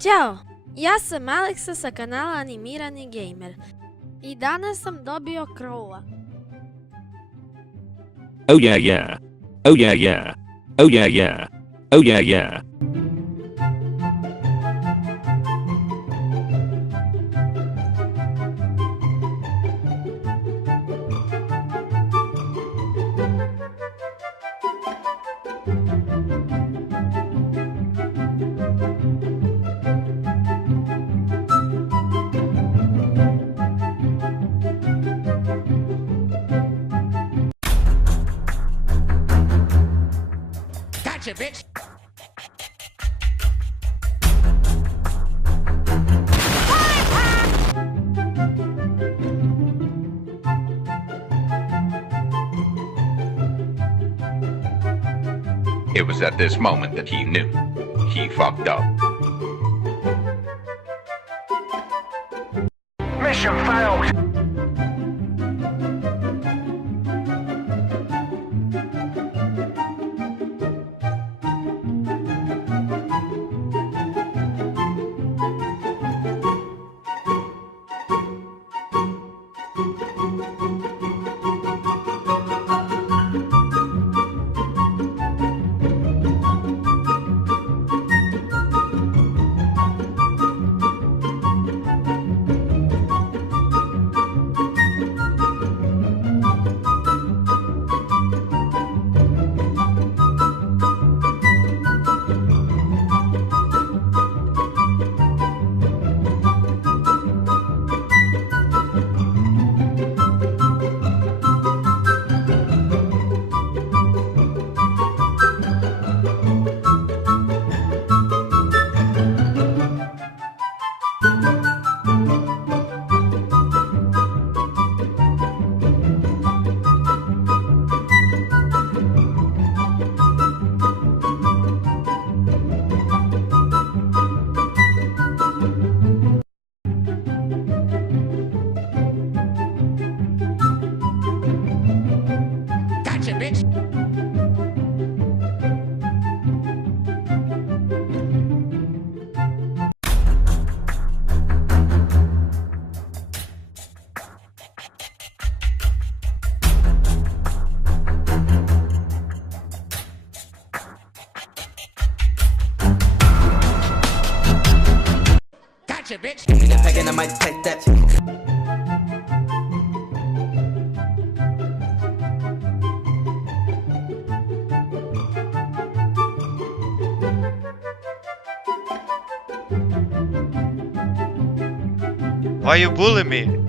Ćao, ja sam Aleksa sa kanala Animirani Gamer i danas sam dobio Crowa. Oh yeah yeah. Oh yeah yeah. Oh yeah yeah. Oh yeah yeah. Gotcha, bitch! It was at this moment that he knew. He fucked up. Mission failed! Gotcha, bitch! Gotcha, bitch! Give me that pack and I might take that. Why you bully me?